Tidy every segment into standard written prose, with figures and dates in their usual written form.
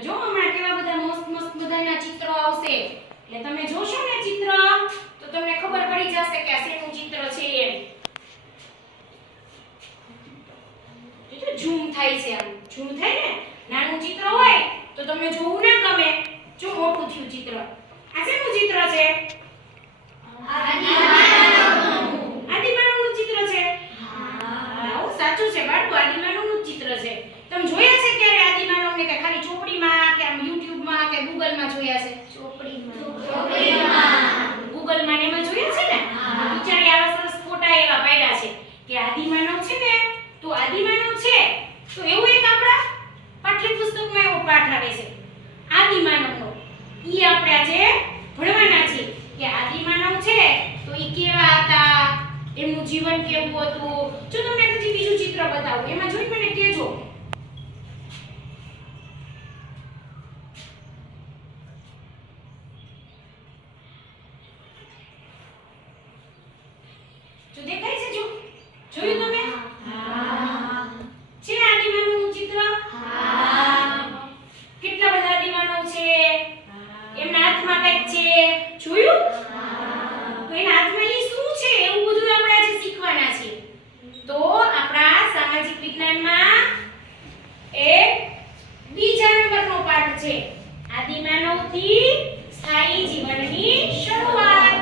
જો હમણાં કેવા બધા મસ્ત મસ્ત બધાના ચિત્રો આવશે એટલે તમે જોશો ને ચિત્ર તો તમને ખબર પડી જશે કે આ શેનું ચિત્ર છે એમ. જો ઝૂમ થાય છે, આમ ઝૂમ થાય ને નાનું ચિત્ર હોય તો તમને જોવું ના ગમે. જો મોટું થયું ચિત્ર, આ શેનું ચિત્ર છે? આદિમાનવનું ચિત્ર છે. હા, સાચું છે બાળકો, આદિમાનવનું ચિત્ર છે. તમે જોયા છે ક્યારે આદિમાનવને કે ખાલી ચોપડીમાં કે આમ યુટ્યુબમાં કે ગૂગલમાં જોયા છે? ગૂગલમાં ને એમાં જોયા છે ને? બિચારી આવા સરસ ફોટા એવા પાડ્યા છે કે આદિમાનવ છે ને, તો આદિમાનવ છે તો એવું એક આપણા પાઠ્યપુસ્તકમાં એવો પાઠ આવે છે આદિમાનવનો. ઈ આપણે આજે ભણવાના છે કે આદિમાનવ છે તો ઈ કેવા હતા, એમનું જીવન કેવું હતું. જો તમને હજી બીજું ચિત્ર બતાવું, એમાં જોઈ મને કહેજો. જો દેખાય છે? જો જોયું તમે? હા. છે આદિમાનવનું ચિત્ર? હા. કેટલા બધા આદિમાનવ છે? એમના હાથમાં કંઈક છે, જોયું? હા. તો એના હાથમાં ઈ શું છે એવું બધું આપણે આજે શીખવાના છીએ. તો આપણા સામાજિક વિજ્ઞાનમાં એક બીજા નંબરનો પાઠ છે આદિમાનવથી સ્થાયી જીવનની શરૂઆત.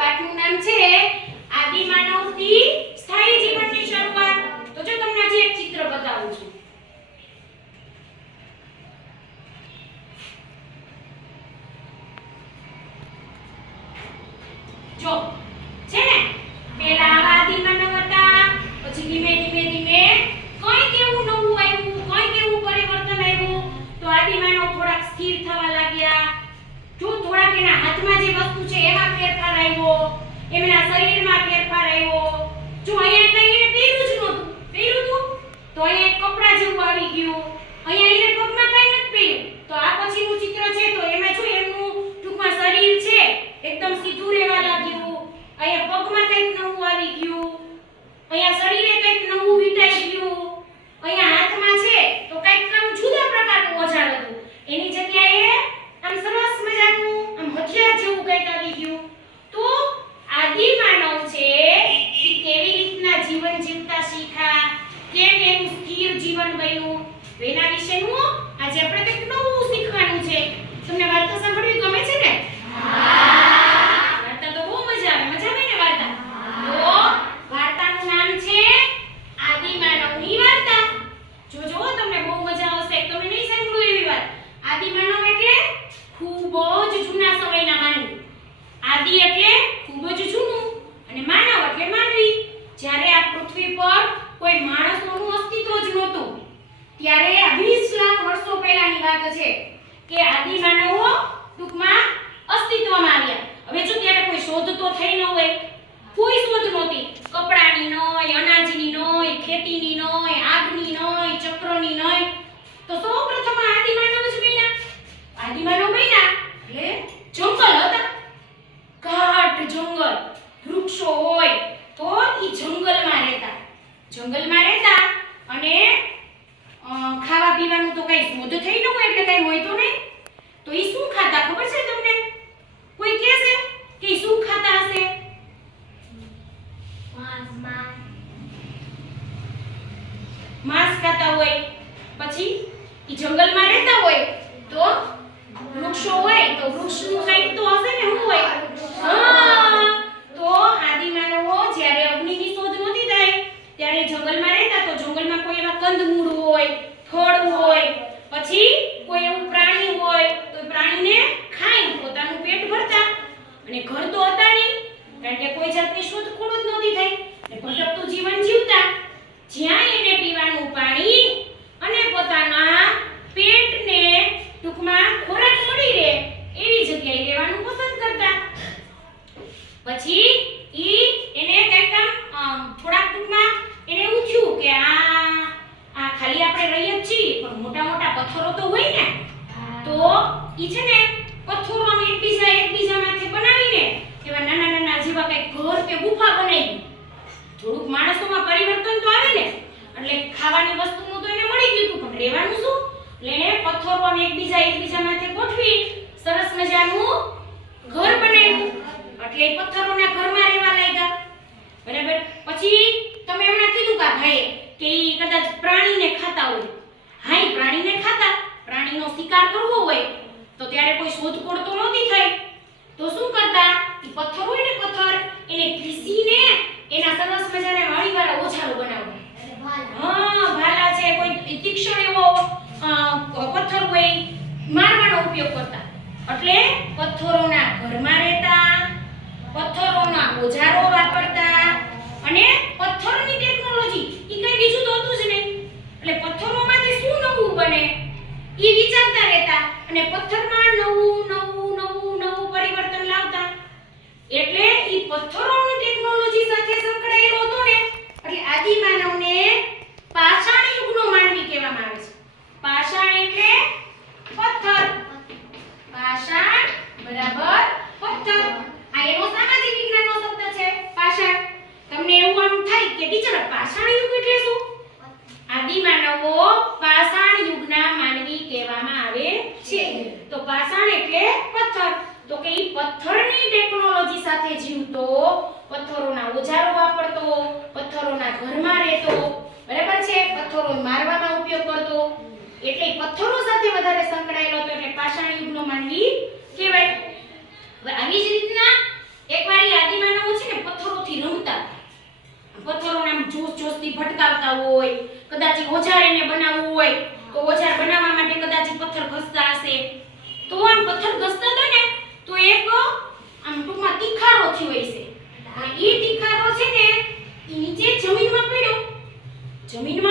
પાઠનું નામ છે આદિમાનવથી સ્થાયી જીવનની શરૂઆત. તો જો તમને આજે એક ચિત્ર બતાવું છું. જો છે ને, પહેલા આવા આદિમાનવ હતા, પછી ધીમે ધીમે ધીમે કંઈક એવું નવું આવ્યું, કંઈક એવું પરિવર્તન આવ્યું તો આદિમાનવ થોડાક સ્થિર થવા લાગ્યા. જો થોડાક એના હાથમાં જે વસ્તુ છે એમાં ફેરફાર આવ્યો, એમના શરીરમાં ફેરફાર આવ્યો. જો અહીંયા કઈ એને પહેર્યું જ નહોતું, પહેર્યું હતું તો અહીંયા એક કપડા જેવું આવી ગયું. અહીંયા એને પગમાં કઈ નથી પહેર્યું તો આ પછીનું ચિત્ર છે તો એમાં જો એમનું ટૂંકમાં શરીર છે એકદમ સીધું રહેવા લાગ્યું. અહીંયા પગમાં કંઈક નવું આવી ગયું, અહીંયા શરીરે કંઈક નવું વીંટાઈ ગયું. અહીંયા હાથમાં છે તો કંઈક આમ જુદા પ્રકારનું ઓજાર હતું, એની જગ્યાએ આમ સરસ મજાનું આમ હથિયાર જેવું કંઈક આવી ગયું. તો આદિમાનવ છે ઈ કેવી રીતના જીવન જીવતા શીખ્યા, કેમ એનું સ્થિર જીવન બન્યું, એના વિશેનું આજે આપણે કંઈક નવું શીખવાનું છે. તમને વાર્તા સાંભળવી ગમે છે ને? હા. વાર્તા તો બહુ મજા આવે. મજા આવે ને વાર્તા? તો વાર્તાનું નામ છે આદિમાનવની વાર્તા. જો તમને બહુ મજા આવશે. તમે નહીં સાંભળ્યું એવી વાત. આદિમાનવ એટલે ખૂબ જ જૂના સમયના માનવી. આદિ એટલે ખૂબ જ જૂનું અને માનવ એટલે માનવી. જ્યારે આ પૃથ્વી પર કોઈ માણસોનું અસ્તિત્વ જ નહોતું ત્યારે આ 20 લાખ વર્ષો પહેલાની વાત છે કે આદિમાનવો ટૂંકમાં અસ્તિત્વમાં આવ્યા. હવે જો ત્યારે કોઈ શોધ તો થઈ ન હોય, કોઈ શોધ નહોતી. કપડાની નોય, અનાજની નોય, ખેતીની નોય, આગની નોય, ચક્રની નોય. તો સૌપ્રથમ આદિમાનવ જ બન્યા. આદિમાનવ બન્યા એટલે જંગલ હતા, ઘાટ જંગલ, વૃક્ષો હોય તો ઈ જંગલમાં રહેતા. જંગલમાં રહેતા અને ખાવા પીવાનું તો કઈ શોધ થઈ ન હોય એટલે કઈ હોય તો નહીં. તો ઈ શું ખાતા ખબર છે તમને? કોઈ કહેશે કે ઈ શું ખાતા હશે? માંસ ખાતા હોય. પછી ઈ જંગલમાં રહેતા હોય તો વૃક્ષો હોય તો વૃક્ષનું કંઈક તો હશે ને? શું હોય? હા. તો આદિમાનવો જ્યારે અગ્નિની શોધ નહોતી થઈ ત્યારે જંગલમાં રહેતા. તો જંગલમાં કોઈ એવા કંદમૂળ હોય, ફળ હોય, પછી કોઈ એવું પ્રાણી હોય તો પ્રાણીને ખાઈને પોતાનું પેટ ભરતા. અને ઘર તો હતા નહીં કારણ કે કોઈ જાતની શોધખોળ જ નહોતી થઈ એટલે ભટકતું જીવન જીવતા. જ્યાં એને પીવાનું પાણી અને પોતાના પેટને ટૂંકમાં ખોરાક મળી રહે એવી જગ્યાએ રહેવાનું પસંદ કરતા. પછી ઈ એને કંઈક થોડાક ટૂંકમાં એને એવું થયું કે આ ખાલી આપણે રહી જ છીએ પણ મોટા કંઈક ઘર કે ગુફા બનાવી. થોડુંક માણસોમાં પરિવર્તન તો આવે ને, એટલે ખાવાની વસ્તુનું તો એને મળી ગયું હતું, પણ રહેવાનું શું? એટલે એને પથ્થરોને એકબીજા માથે ગોઠવી સરસ મજાનું ઘર બનાવ્યું. એટલે પથ્થરોના ઘરમાં રહેવા લાગ્યા. બરાબર. પછી તમે હમણાં કીધું કે ભાઈ કે ઈ કદાચ પ્રાણીને ખાતા હોય. હા, ઈ પ્રાણીને ખાતા. પ્રાણીનો શિકાર કરવો હોય તો ત્યારે કોઈ શોધખોળ તો નહોતી થઈ. તો શું કરતા? ઈ પથ્થર હોય ને, પથ્થર એને ઘસીને એના સરસ મજાના વાળીવાળા ઓછારો બનાવતા. હા, ભાલા છે, કોઈ તીક્ષ્ણ એવો પથ્થર હોય મારવાનો ઉપયોગ કરતા. એટલે પથ્થરોના ઘરમાં રહેતા, પથ્થરોના ઓજારો વાપરતા અને પથ્થરની ટેકનોલોજી ઈ કઈ બીજું તો હતું જ નહીં. એટલે પથ્થરોમાંથી શું નવું બને ઈ વિચારતા રહેતા અને પથ્થરમાં નવું પરિવર્તન લાવતા. એટલે ઈ પથ્થરોની ટેકનોલોજી સાથે સંકળાયેલો હતો ને, એટલે આદિમાનવને પાષાણ યુગનો માનવી કહેવામાં આવે છે. પાષાણ એટલે પથ્થર. પાષાણ બરાબર પથ્થર. આ એનો સામાજિક વિજ્ઞાનનો શબ્દ છે, પાષાણ. તમને એવું આમ થાય કે ટીચર પાષાણ યુગ એટલે શું? આદિમાનવો પાષાણ યુગના માનવી કહેવામાં આવે છે. તો પાષાણ એટલે પથ્થર. તો કે ઈ પથ્થરની ટેકનોલોજી સાથે જીવતો, પથ્થરોના ઓજારો વાપરતો, પથ્થરોના ઘરમાં રહેતો, બરાબર છે, પથ્થરો મારવામાં ઉપયોગ કરતો. એટલે પથ્થરો સાથે વધારે સંકળાયેલો હતો, એટલે પાષાણ યુગનો માનવી કહેવાય. હવે આવી જ રીતના એકવાર ઈ આદિમાનવો છે ને પથ્થરોથી રમતા. પથ્થરોને આમ જોશથી ભટકાવતા હોય, કદાચ ઓજાર એને બનાવવું હોય તો ઓજાર બનાવવા માટે કદાચ પથ્થર ઘસતા હશે. તો આમ પથ્થર ઘસતા હતા ને તો એક આમ ટૂંકમાં તીખારો થયો હશે. અને ઈ તીખારો છે ને ઈ નીચે જમીનમાં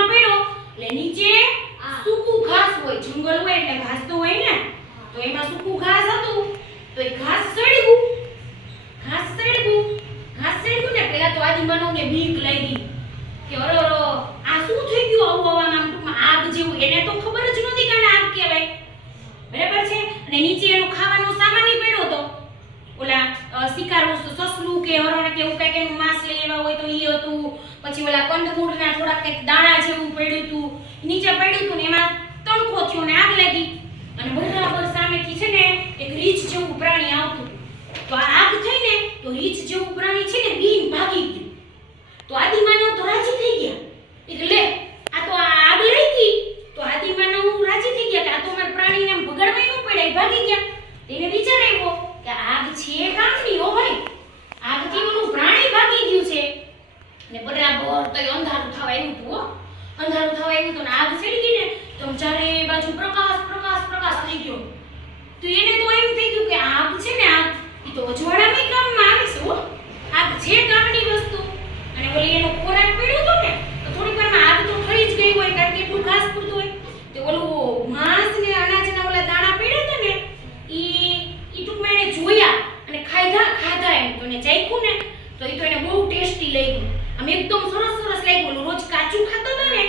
પડ્યો. એટલે નીચે સૂકું ઘાસ હોય, જંગલ હોય એટલે ઘાસ તો હોય ને, તો એમાં સૂકું ઘાસ હતું. તો એ ઘાસ સળગ્યું ને પેલા તો આદિમાનવને બીક લાગી કે અરે આ શું થઈ ગયું આવું આમ ટૂંકમાં આગ જેવું. એને તો ખબર જ નહોતી કે આને આગ કહેવાય. બરાબર છે. અને નીચે એનો ખાવાનો સામાન પડ્યો હતો. ઓલા શિકારો સસલું કે હરણ કે એવું કંઈક એનું માંસ લઈ લેવા હોય તો ઈ હતું. પછી ઓલા કંદમૂળના થોડાક કંઈક દાણા જેવું પડ્યું હતું, નીચે પડ્યું હતું ને એમાં તણખો થયો ને આગ લાગી. અને બરાબર સામેથી છે ને એક રીંછ જેવું પ્રાણી આવતું. તો આ આગ થઈ ને તો રીંછ જેવું પ્રાણી છે ને બીન ભાગી ગયું. તો આદિમાનવ તો રાજી થઈ ગયા. એટલે આ તો આગ લાગી તો આદિમાનવ રાજી થઈ ગયા કે આ તો મારા પ્રાણીને ભગાડવા ન પડે, ભાગી ગયા. તેને વિચાર આવ્યો કે આગ છે કામની હો ભાઈ, આગથી ઓલું પ્રાણી ભાગી ગયું છે. ને બરાબર તો અંધારું થવા આવ્યું હતું. અંધારું થવા આવ્યું તો આગ સળગી ને તો ચારે બાજુ પ્રકાશ થઈ ગયો. તો એને તો એમ થઈ ગયું કે આગ છે ને આગ ઈ તો અજવાળામાં કામમાં આવે છે હો. આગ છે કામની વસ્તુ. અને ઓલી એનો ખોરાક પડ્યો હતો ને તો થોડીક વારમાં આગ તો ઠરી જ ગઈ હોય, કારણ કે એટલું ઘાસ પૂરતું હોય. તો ઓલું માંસ ને અનાજના ઓલા દાણા પડ્યા હતા ને ઈ ટૂંકમાં એને જોયા અને ખાધા એમ. તો એને ચાખ્યું ને તો ઈ તો એને બહુ ટેસ્ટી લાગ્યું. આમ એકદમ સરસ લાગ્યું. રોજ કાચું ખાતો હતો ને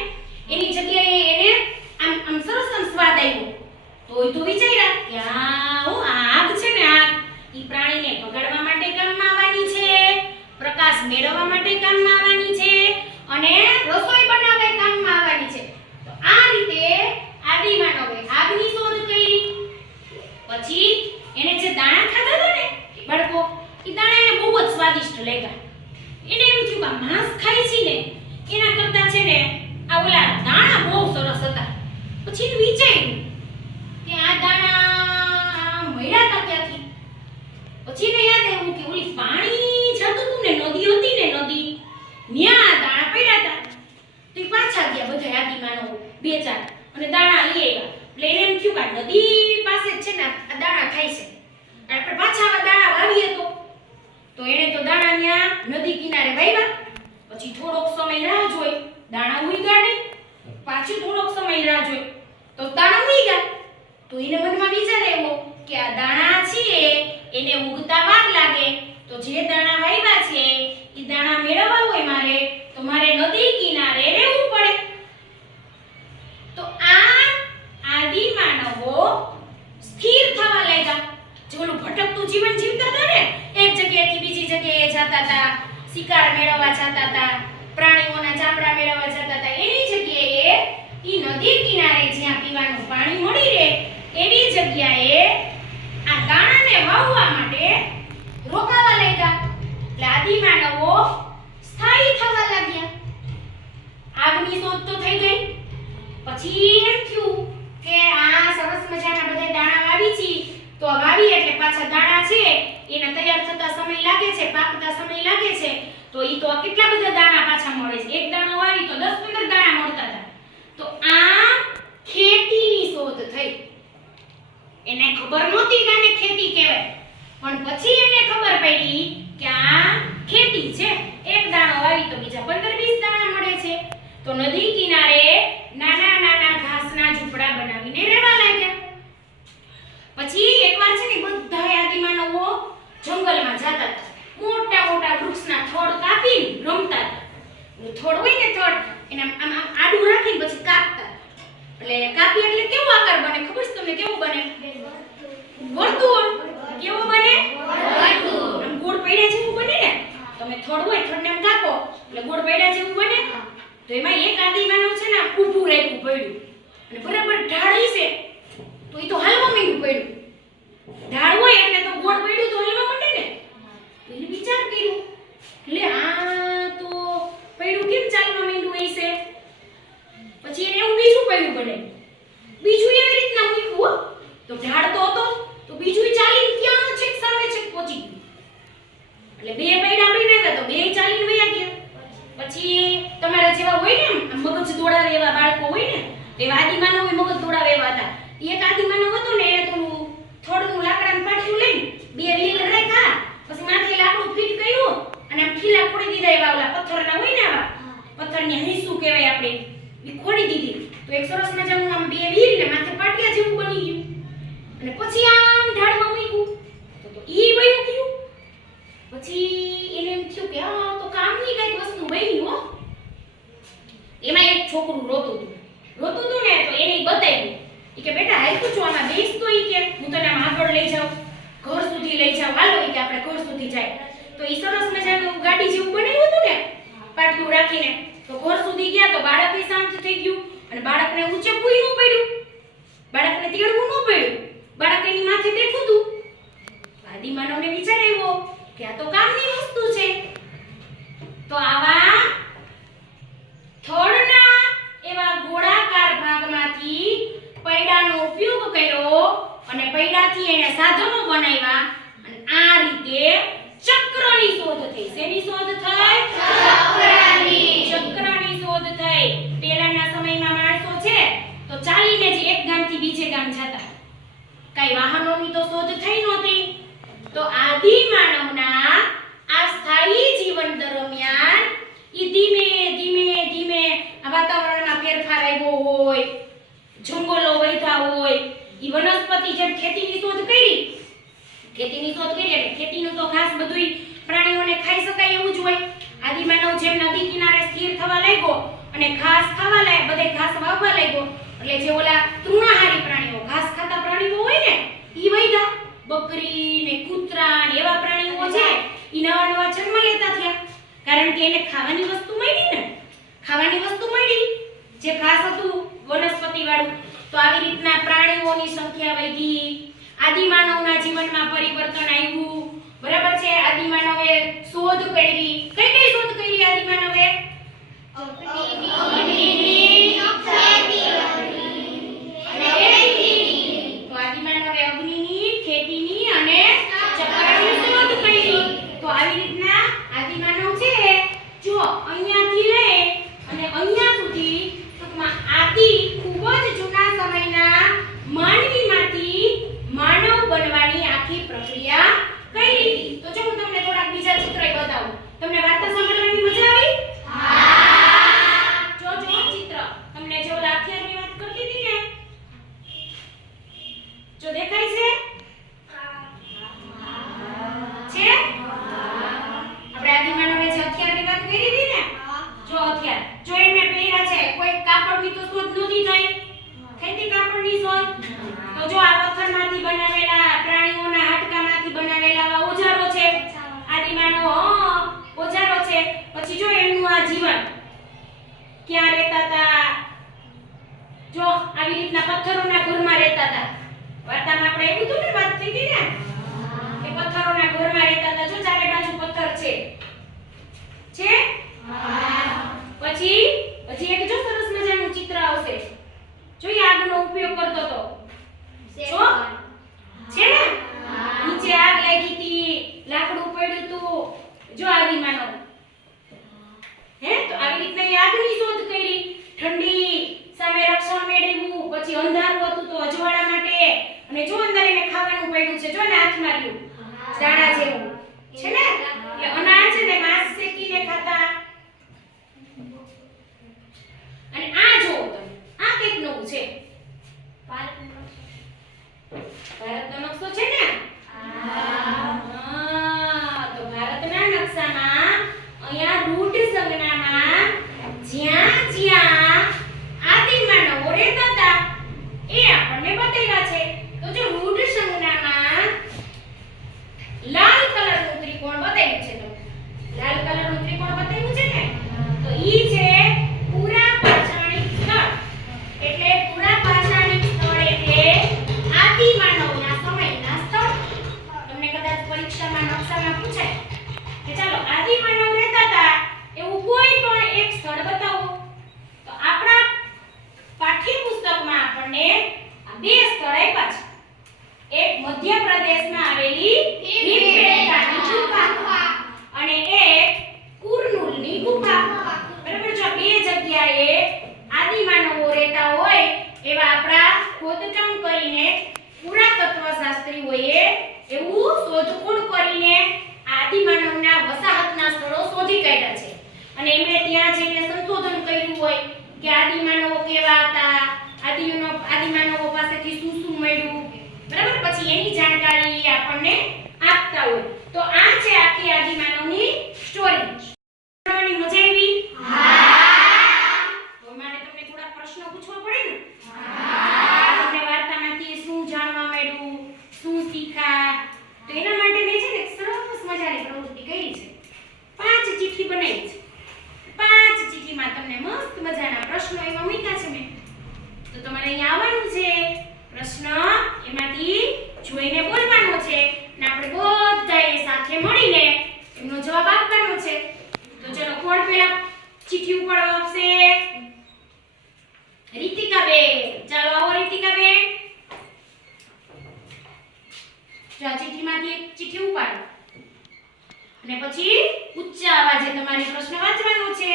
એની જગ્યાએ એને આમ સરસ સ્વાદ આવ્યો. તો ઈ તો વિચાર્યા કે આગ છે ને આગ ઈ પ્રાણીને ભગાડવા માટે કામમાં આવવાની છે, પ્રકાશ મેળવવા માટે કામમાં આવવાની છે અને રસોઈ બનાવવા કામમાં આવવાની છે. તો આ રીતે આદિમાનવે આગની શોધ કરી. પછી એને જે દાણા ખાધા હતા ને બાળકો, ઈ દાણા એને બહુ જ સ્વાદિષ્ટ લાગ્યા. એને એમ થયું કે માંસ ખાય છે ને એના કરતા છે ને આ ઓલા દાણા બહુ સરસ હતા. પછી એને વિચાર્યું કે આ દાણા મળ્યા હતા ક્યાંથી. પછી એને યાદ આવ્યું કે ઓલી પાણી જતું હતું ને, નદી હતી ને, નદી ન્યા દાણા પડ્યા હતા. તો એ પાછા ગયા બધા આદિમાનવો બે ચાર અને દાણા લઈ આવ્યા. એટલે એને એમ થયું કે નદી પાસે જ છે ને આ દાણા થાય છે, આપણે પાછા આ દાણા વાવીએ તો એને તો દાણા ન્યા નદી કિનારે વાવ્યા. પછી થોડોક સમય રાહ જોઈ, દાણા ઉગ્યા નહીં. પાછું થોડોક સમય રાહ જોઈ તો દાણા ઉગ્યા. તો એને મનમાં વિચાર આવ્યો કે આ દાણા છે એને ઉગતા વાર લાગે, તો જે દાણા વાવ્યા છે એ દાણા મેળવવા હોય તો મારે નદી કિનારે રહેવું પડે. તો આ આદિમાનવો સ્થિર થવા લાગ્યા. જે ઓલું ભટકતું જીવન જીવતા હતા ને, એક જગ્યાએથી બીજી જગ્યાએ જતા જતા હતા, શિકાર મેળવવા જતા હતા, પ્રાણીઓના ચામડા મેળવવા જતા હતા, એની જગ્યાએ ઈ નદી કિનારે જ્યાં પીવાનું પાણી મળી રહે એવી જગ્યાએ આ દાણાને વાવવા માટે રોકાવા લાગ્યા. એટલે આદિમાનવો સ્થાયી થવા લાગ્યા. આગની શોધ તો થઈ ગઈ. પછી એમ થયું કે આ સરસ મજાના બધા દાણા વાવી છે, તો વાવી એટલે પાછા દાણા છે એને તૈયાર થતા સમય લાગે છે, પાકતા સમય લાગે છે, તો ઈ તો કેટલા બધા દાણા પાછા મળે છે. એક દાણો વાવી તો 10-15 દાણા મળતા હતા. તો આ ખેતીની શોધ થઈ. એને ખબર નહોતી કે આને ખેતી કહેવાય, પણ પછી એને ખબર પડી કે આ ખેતી છે. એક દાણો વાવી તો બીજા 15-20 દાણા મળે છે. તો નદી કિનારે નાના નાના ઘાસના ઝૂંપડા બનાવીને રહેવા લાગ્યા. પછી એકવાર છે ને બધા આદિમાનવો જંગલમાં જતા હતા. મોટા મોટા વૃક્ષના થડ કાપીને રમતા હતા. થડ હોય ને થડ એને આમ આડું રાખીને પછી કાપતા. એટલે કાપી એટલે કેવો આકાર બને ખબર છે તમને? કેવો બને? વર્તુળ. કેવો બને? વર્તુળ. આમ ગોળ પૈડા જેવું બને ને. તમે થડ હોય થડને આમ કાપો એટલે ગોળ પૈડા જેવું બને. તો એમાં એક આદિમાનવ છે ને ઊભું રહેવું પડ્યું અને બરાબર ઢાળી છે તો ઈ તો હાલવા માંડ્યું પડ્યું. ઢાળ હોય એટલે તો ગોળ પડ્યું તો હાલવા માંડે ને. તો એને વિચાર કર્યો એટલે આ તો પડ્યું કેમ ચાલવા માંડ્યું હશે. પછી એને એવું બીજું પડ્યું બને. બીજું એવી રીતના મૂક્યું તો ઢાળ તો હતો તો બીજું ચાલીને ક્યાં છેક સામે છેક પહોંચી ગયું. એટલે બે પૈડા બનાવ્યા તો બે ચાલીને વયા ગયા. પછી તમારા જેવા હોય ને મગજ દોડાવે એવા બાળકો હોય ને તેવા આદિમાનવ મગજ દોડાવે એવા હતા. એક આદિમાનવ હતો ને એને થોડું થોડું લાકડાનું પાટિયું લઈને બે વ્હીલ રાખ્યા, પછી માથે લાકડું ફીટ કર્યું અને આમ ખીલા ખોડી દીધા. એવા ઓલા પથ્થરના હોય ને આવા પથ્થરની હૈસું કહેવાય આપણે, એ ખોડી દીધી. તો એક સરસ મજાનું આમ બે વ્હીલ ને માથે પાટિયા જેવું બની ગયું. અને પછી આમ ઢાળમાં મૂક્યું તો ઈ વયું ગયું. પછી એને એમ થયું કે આ તો કામની કઈક વસ્તુ બની હો. એમાં એક છોકરું રોતું હતું ને તો એને બતાવ્યું કે બેટા હાઈકું છું આમાં બેસ તો ઈ કે હું તને આમ આગળ લઈ જાઉં, ઘર સુધી લઈ જાઉં, હાલો ઈ કે આપણે ઘર સુધી જાય. તો ઈ સરસ મજાનું ગાડી જેવું બનાવ્યું હતું ને પાટિયું રાખીને, તો ઘર સુધી ગયા તો બાળક શાંત થઈ ગયું અને બાળકને ઊંચકવું ન પડ્યું, બાળકને તેડવું ન પડ્યું, બાળક એની માથે બેઠું હતું. આદિમાનવને વિચાર આવ્યો કે આ તો કામની વસ્તુ છે. તો આવા થડના એવા ગોળાકાર ભાગમાંથી પૈડાનો ઉપયોગ કર્યો અને પૈડાથી એને સાધનો બનાવ્યા અને આ રીતે ચક્રની શોધ થઈ. શેની શોધ થઈ? ચક્રની શોધ થઈ. પહેલાના સમયમાં માણસો છે તો ચાલીને જ એક ગામથી બીજે ગામ જતા. કઈ વાહનોની તો શોધ થઈ નહોતી. તો આદિમાનવના આ સ્થાયી જીવન દરમિયાન ઈ ધીમે ધીમે ધીમે આ વાતાવરણમાં ફેરફાર આવ્યો હોય, જંગલો વધ્યા હોય, ઈ વનસ્પતિ જેમ ખેતીની શોધ કરી એટલે ખેતીનું તો ઘાસ બધુંય પ્રાણીઓને ખાઈ શકાય એવું જ હોય. આદિમાનવ જેમ નદી કિનારે સ્થિર થવા લાગ્યો અને ઘાસ ખાવા લાગ્યો, બધે ઘાસ વાવવા લાગ્યો એટલે જે ઓલા તૃણાહારી પ્રાણીઓ ઘાસ ખાતા પ્રાણીઓ હોય ને ઈ વધ્યા. બકરી ને કૂતરા ને એવા પ્રાણીઓ છે ઈ નવા નવા જન્મ લેતા થયા કારણ કે એને ખાવાની વસ્તુ મળી ને, ખાવાની વસ્તુ મળી જે ઘાસ હતું વનસ્પતિ વાળું. તો આવી રીતના પ્રાણીઓની સંખ્યા વધી, આદિમાનવના જીવનમાં પરિવર્તન આવ્યું. બરાબર છે? આદિમાનવે શોધ કરી. કઈ શોધ કરી આદિમાનવે? અગ્નિની ખેતી. તો આદિમાનવે અગ્નિની, ખેતીની અને ચક્રની શોધ કરી. તો આવી રીતના આદિમાનવ છે જો અહીંયાથી લઈ અને અહીંયા સુધી ટૂંકમાં આદિ ખૂબ જ જૂના સમયના માનવીમાંથી માનવ બનવાની આખી પ્રક્રિયા કઈ રીતે. તો જો હું તમને થોડાક બીજા ચિત્ર બતાવું. તમને વાર્તા સાંભળવાની મજા આવી? હા. રીતના પથ્થરોના ઘરમાં રહેતા હતા. વાર્તામાં આપણે એવું હતું ને, વાત થઈ હતી ને કે પથ્થરોના ઘરમાં રહેતા હતા. જો ચારે બાજુ પથ્થર છે. પછી હજી એક જો સરસ મજાનું ચિત્ર આવશે. જોઈએ આગનો ઉપયોગ કરતો તો જો છે ને, નીચે આગ લાગી હતી, લાકડું પડ્યું હતું. જો આદિમાનવ તો આવી રીતના એ આગની શોધ કરી. ઠંડી સામે રક્ષણ મેળવ્યું. પછી અંધારું હતું તો અજવાળા માટે. અને જો અંદર એને ખાવાનું પડ્યું છે. જો ને હાથ માર્યું દાણા જેવું છે ને, એટલે અનાજ ને માંસ શેકીને ખાતા. અને આ જો તમે, આ કંઈક નવું છે. ભારતનો નકશો છે ને. તો ભારતના નકશામાં અહીંયા રૂઢ સંજ્ઞામાં જ્યાં જ્યાં આદિમાનવો રહેતા હતા એ આપણને બતાવ્યા છે. તો જો રૂઢ સંજ્ઞામાં લાલ કલરનું ત્રિકોણ બતાવ્યું છે. તો લાલ કલરનું ત્રિકોણ બતાવ્યું છે ને, તો ઈ છે પુરા પાષાણિક સ્થળ. એટલે પુરા પાષાણિક સ્થળ એટલે આદિમાનવના સમયના સ્થળ. તમને કદાચ પરીક્ષામાં નકશામાં પૂછાય કે ચાલો આદિમાનવ રહેતા હતા એવું કોઈ પણ એક સ્થળ બતાવો. તો આપણા પાઠ્યપુસ્તકમાં આપણને આ બે સ્થળ આપ્યા છે. એક મધ્યપ્રદેશમાં આવેલી ભીમબેટકાની ગુફા અને એક કુર્નૂલની ગુફા. બરાબર, જો બે જગ્યાએ આદિમાનવો રહેતા હોય એવા આપણા ખોદકામ કરીને પુરાતત્વશાસ્ત્રીઓએ એવું શોધખોળ કરીને આદિમાનવના વસાહતના સ્થળો શોધી કાઢ્યા છે. અને એમણે ત્યાં જઈને સંશોધન કર્યું હોય કે આદિમાનવો કેવા હતા, આદિમાનવો પાસેથી શું શું મળ્યું. બરાબર, પછી એની જાણકારી આપણને આપતા હોય. તો આ છે આખી આદિમાનવની સ્ટોરી. ની મજા આવી? તો મારે તમને થોડા પ્રશ્નો પૂછવા પડે ને. તમને વાર્તામાંથી શું જાણવા મળ્યું, શું શીખ્યા, તો એના માટે મેં છે ને સરસ મજાની પ્રવૃત્તિ કરી છે. 5 ચિઠ્ઠી બનાવી છે. 5 ચિઠ્ઠીમાં તમને મસ્ત મજાના પ્રશ્નો એમાં મૂક્યા છે મેં. તો તમારે અહીંયા આવવાનું છે. પ્રશ્ન એમાંથી જોઈને બોલવાનો છે અને આપણે બધાએ સાથે મળીને એનો જવાબ આપવાનો છે. તો ચલો, કોણ પહેલા ચિઠ્ઠી ઉપાડવા આવશે? રીતિકાબેન. ચાલો આવો રીતિકાબેન. જો આ ચિઠ્ઠીમાંથી એક ચિઠ્ઠી ઉપાડો અને પછી ઊંચા અવાજે તમારે પ્રશ્ન વાંચવાનો છે.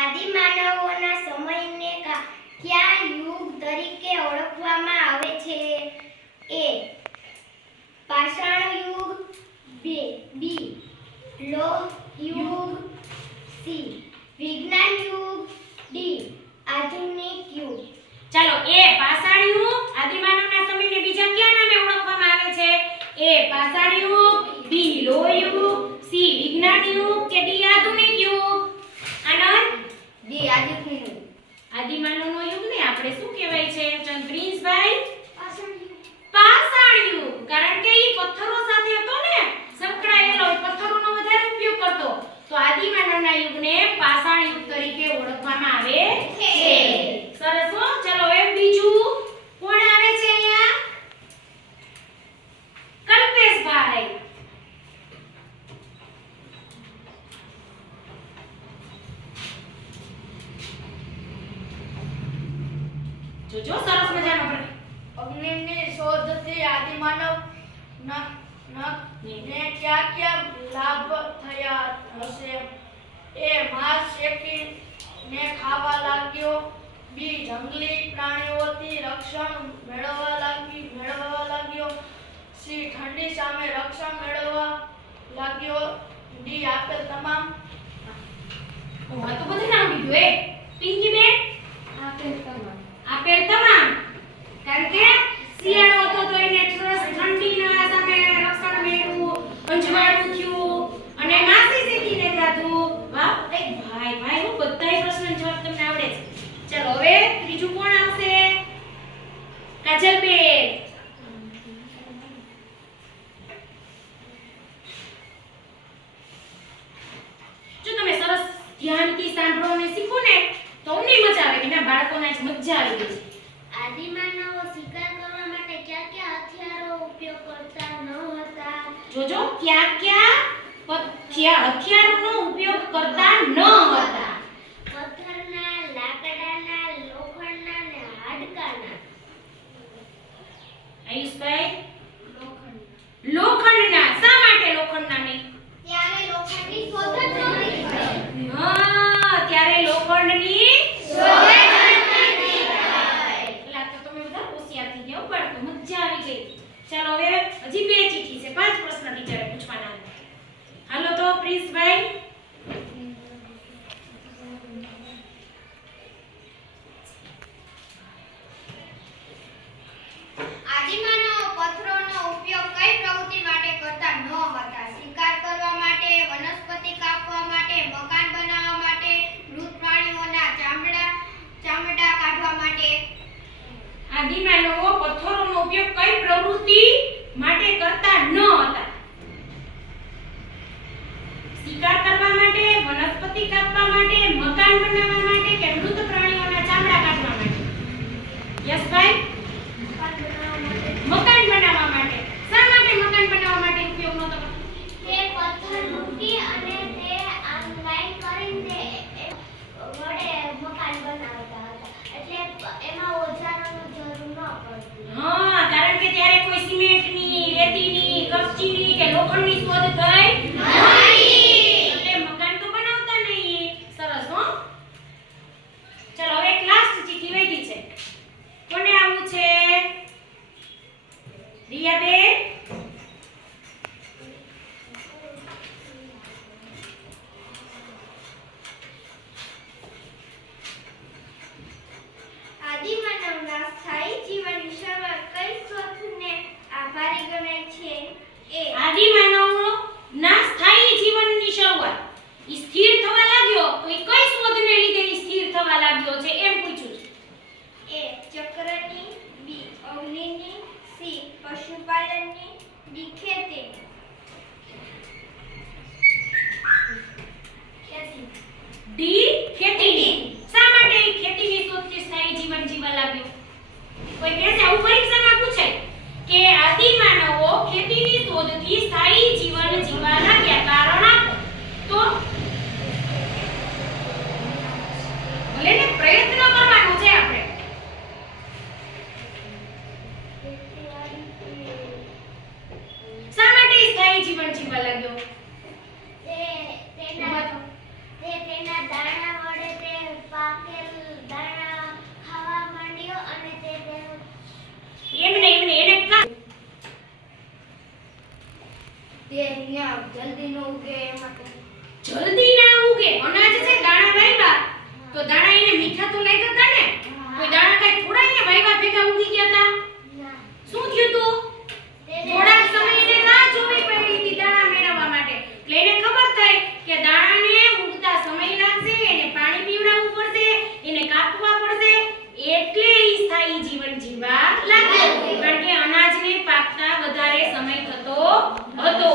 આદિમાનવોના સમયને કયા યુગ તરીકે ઓળખવામાં આવે છે? એ પાષાણ યુગ, બી લોહ યુગ, સી વિજ્ઞાન યુગ, ડી આધુનિક યુગ. ચાલો, એ પાષાણ યુગ આદિમાનવના સમયને બીજા કયા નામે ઓળખવામાં આવે છે? એ પાષાણ યુગ, બી લોહ યુગ, સી વિજ્ઞાન યુગ કે ડી આધુનિક યુગ? આનંદ? ડી આધુનિક યુગ. આદિમાનવનો યુગ ને આપણે શું કહેવાય છે પ્રિન્સભાઈ? પાષાણ યુગ. કારણ કે ઈ પથ્થરો સાથે હતો ને, સંકળાયેલો પથ્થરોનો વધારે ઉપયોગ કરતો. તો આદિમાનવના યુગને પાષાણ યુગ તરીકે ઓળખવામાં આવે છે. સરસ હો. ચલો હવે બીજું કોણ આવે છે અહીંયા? કલ્પેશભાઈ. જો સરસ મજાનો અગ્નિની શોધથી આદિમાનવ ને क्या લાભ થયા હશે? એ માંસ શેકીને ખાવા લાગ્યો, બી જંગલી પ્રાણીઓથી રક્ષણ મેળવવા લાગ્યો, સી ઠંડી સામે રક્ષણ મેળવવા લાગ્યો, ડી આપેલ તમામ. આ તો બધું નામ દીધું. એ પિંકી બેન? આપેલ તમામ. આપેલ તમામ. કારણ કે શિયાળો હતો તો એને ઠંડીના સામે રક્ષણ મેળવ્યું, અંજવાળું થયું અને માસી શેકીને ખાધું. વાહ ભાઈ હું બધાય પ્રશ્નોના જવાબ તમને આવડે છે. ચલો હવે ત્રીજું કોણ આવશે? કાજલબેન. જો તમે સરસ ધ્યાનથી સાંભળો અને શીખો ને તો અમને મજા આવે કે ના બાળકોને આજ મજા આવી ગઈ છે. આદિમાનવો શિકાર કરવા માટે કયા કયા હથિયારો ઉપયોગ કરતા ન હતા? જોજો ક્યાં હથિયારોનો ઉપયોગ કરતા ન હતા. પથ્થરના, લાકડાના, લોખંડના અને હાડકાના. આયુષભાઈ લોખંડના. શા માટે લોખંડના નહીં? ત્યારે લોખંડની શોધ જ નહોતી થઈ. હા, ત્યારે લોખંડની શોધ જ નહોતી થઈ. પેલા તો તમે બધા હોશિયાર થઈ ગયા બાળકો, મજા આવી ગઈ. ચાલો હવે હજી 2 ચીઠી છે, 5 પ્રશ્ન ટીચરે પૂછવાના. હાલો તો પ્રિન્સભાઈ. આદિમાનવો પથ્થરોનો ઉપયોગ કઈ પ્રવૃત્તિ માટે કરતા ન હતા? શિકાર કરવા માટે, વનસ્પતિ કાપવા માટે, મકાન બનાવવા માટે, મૃત પ્રાણીઓના ચામડા કાઢવા માટે. આદિમાનવો પથ્થરોનો ઉપયોગ કઈ પ્રવૃત્તિ માટે કરતા ન હતા? શિકાર કરવા માટે, વનસ્પતિ કાપવા માટે, મકાન બનાવવા માટે કે મૃત પ્રાણીઓના ચામડા કાઢવા માટે? યસભાઈ મકાન બનાવવા માટે. શા માટે મકાન બનાવવા માટે ઉપયોગ નહોતો કરતો? તે પથ્થર મૂકી અને તે આમ લાઈન કરીને વડે મકાન બનાવતા હતા. એટલે એમાં ઓજારોની જરૂર ન પડતી. હા, કારણ કે ત્યારે કોઈ સિમેન્ટની, રેતીની, કપચીની કે લોખંડની શોધ થઈ નહોતી. એટલે મકાન તો બનાવતા નહીં. સરસ હો. ચલો હવે એક લાસ્ટ ચીઠી વધી છે. કોને આવું છે? રિયાબેન. આદિમાનવના સ્થાયી જીવનની શરૂઆત કઈ શોધને આભારી ગણાય છે? એ આદિમાનવના સ્થાયી જીવનની શરૂઆત ઈ સ્થિર થવા લાગ્યો તો ઈ કઈ શોધને લીધે ઈ સ્થિર થવા લાગ્યો છે એમ પૂછ્યું છે. એ ચક્રની, બી અગ્નિની, સી પશુપાલનની, ડી ખેતીની. ડી ખેતીની. શા માટે ઈ ખેતીની શોધથી સ્થાયી જીવન જીવવા લાગ્યો? કોઈ કહે છે આવું પરીક્ષામાં પૂછાય કે આદિમાનવો ખેતીની શોધથી સ્થાયી જીવન જીવવા લાગ્યા, કારણ આપો. તો ભલે ને પ્રયત્ન કરવાનો છે આપણે. શા માટે ઈ સ્થાયી જીવન જીવવા લાગ્યો? તેના દાણા વડે તે પાકેલ દાણા ખાવા માંડ્યો અને તે તેનું એમને એને કા તે અહીંયા જલ્દી ન ઉગે એ માટે. જલ્દી ના ઉગે. અનાજ છે, દાણા વાવ્યા તો દાણા એને મીઠા તો લાગ્યા હતા ને? કોઈ દાણા કઈ થોડા અહીંયા વાવ્યા ભેગા ઉગી ગયા હતા? ના. શું થયું તું? થોડાક સમય એને રાહ જોવી પડી હતી દાણા મેળવવા માટે. એટલે એને ખબર થઈ કે દાણાને ઉગતા સમય લાગશે, એને પાણી પીવડાવવું પડશે, એને કાપવા પડશે, એટલે ઈ સ્થાયી જીવન જીવવા લાગ્યો. કારણ કે અનાજને પાકતા વધારે સમય થતો હતો.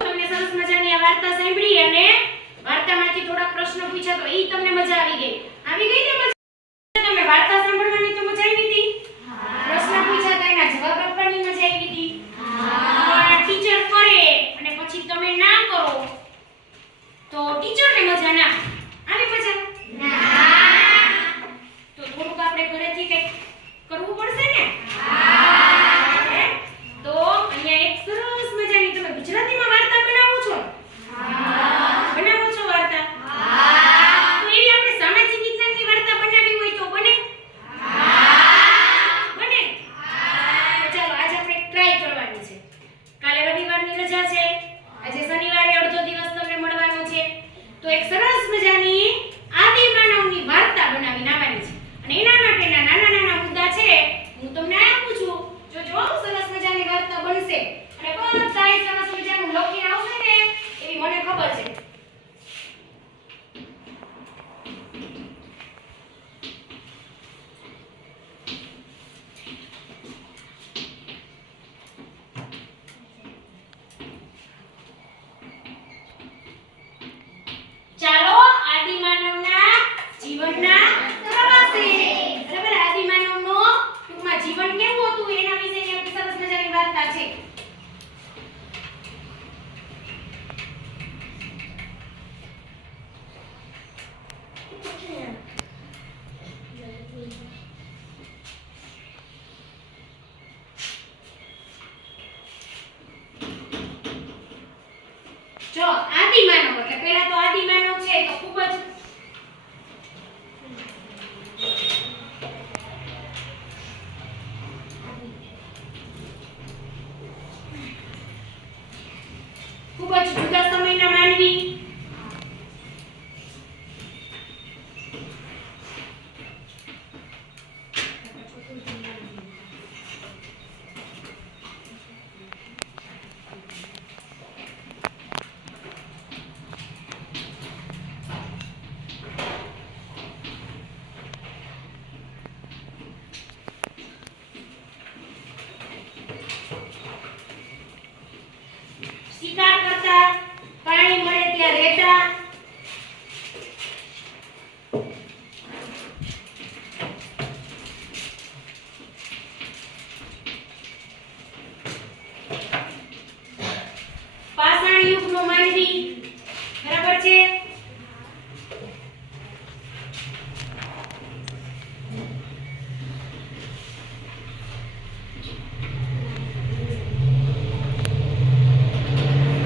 તમને સરસ મજાની આ વાર્તા સાંભળી અને વાર્તામાંથી થોડા પ્રશ્નો પૂછ્યા તો ઈ તમને મજા આવી ગઈ. આવી ગઈ ને મજા? તમે વાર્તા સાંભળવાની તો મજા આવી હતી? પ્રશ્ન પૂછ્યા તો એના જવાબ આપવાની મજા આવી હતી? પણ ટીચર કરે અને પછી તમે ના કરો તો ટીચરને મજા ના આવે. મજા તો થોડુંક આપણે ઘરેથી કંઈક કરવું પડશે ને? તો અહીંયા એક સરસ મજાની તમે ગુજરાતીમાં વાર્તા બનાવો છો? બનાવો છો વાર્તા? તો એવી આપણે સામાજિક વિજ્ઞાનની વાર્તા બનાવી હોય તો બને? બને? તો ચાલો આજે આપણે ટ્રાય કરવાની છે. કાલે રવિવારની રજા છે, આજે શનિવારે અડધો દિવસ તમને મળવાનો છે. તો એક સરસ મજાની આદિમાનવની વાર્તા બનાવીને આવવાની છે અને એના માટેના નાના નાના મુદ્દા છે હું તમને આપું છું. જો સરસ મજાની વાર્તા બનશે અને બધાય સરસ મજાનું લખીને આવશે ને એવી મને ખબર છે. ચાલો આદિમાનવના જીવનના આદિમાનવ એટલે પહેલા તો આદિમાનવ છે તો ખૂબ જ જુદા સમયના માનવી. શિકાર કરતા, પાણી મળે ત્યાં રહેતા, પાષાણ યુગનો માનવી. બરાબર છે?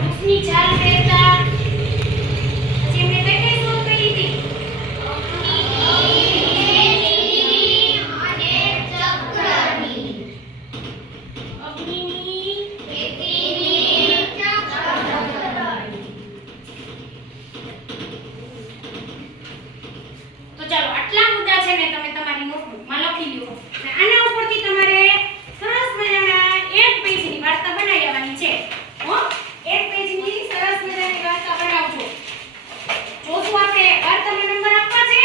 વૃક્ષની છાલ પહેરતા. પછી એમણે કઈ કઈ શોધ કરી હતી? અગ્નિની. તો ચાલો આટલા મુદ્દા છે ને તમે તમારી નોટબુકમાં લખી લ્યો. અને આના ઉપરથી તમારે સરસ મજાના એક પેજની વાર્તા બનાવી આવવાની છે. હો, એક પેજની સરસ મજાની વાર્તા બનાવજો. જોશું આપણે વાર્તામાં નંબર આપવા છે?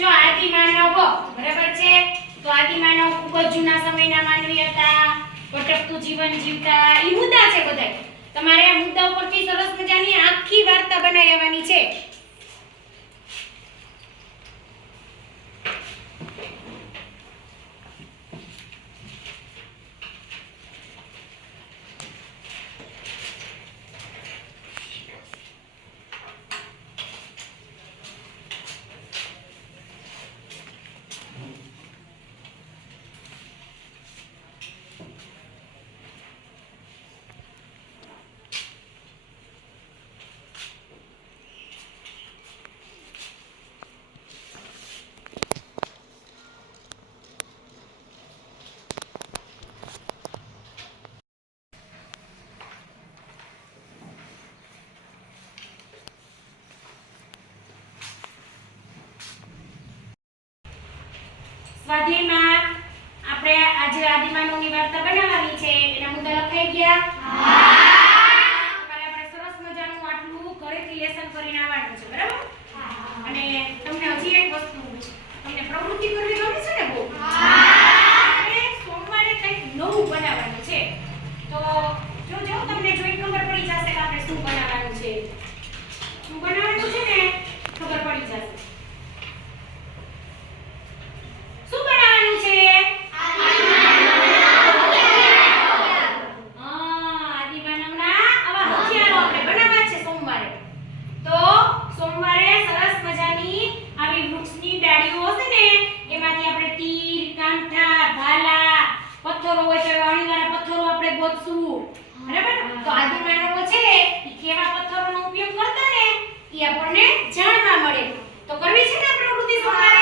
જો આદિમાનવ, બરાબર છે? તો આદિમાનવ ખૂબ જ જૂના સમયના માનવી હતા, ભટકતું જીવન જીવતા. ઈ મુદ્દા છે બધાય. તમારે આ મુદ્દા ઉપરથી સરસ મજાની આખી વાર્તા બનાવી આવવાની છે. સ્વાધ્યાયમાં આપણે આજે આદિમાનવની વાર્તા બનાવવાની છે. એના મુદ્દા લખાઈ ગયા? તમારે આપણે સરસ મજાનું આટલું ઘરેથી લેસન કરીને આવવાનું છે. બરાબર? અને તમને હજી એક વસ્તુ, તમને પ્રવૃત્તિ કરવી ગમે છે ને બહુ? આપણે સોમવારે કંઈક નવું બનાવવાનું છે. તો જો તમને જોઈ ખબર પડી જશે કે આપણે શું બનાવવાનું છે. શું બનાવવાનું છે ને ખબર પડી જશે. શું બનાવવાનું છે? આદિમાનવના આવા હથિયારો આપણે બનાવવા છે સોમવારે. તો સોમવારે સરસ મજાની આવી વૃક્ષની ડાળીઓ હશે ને એમાંથી આપણે તીર, કાંઠા, ભાલા, પથ્થરો હોય તો અણીવાળા પથ્થરો આપણે ગોતશું. બરાબર? તો આદિમાનવો છે એ કેવા પથ્થરોનો ઉપયોગ કરતા ને એ આપણને જાણવા મળે. તો કરવી છે ને પ્રવૃત્તિ સોમવારે?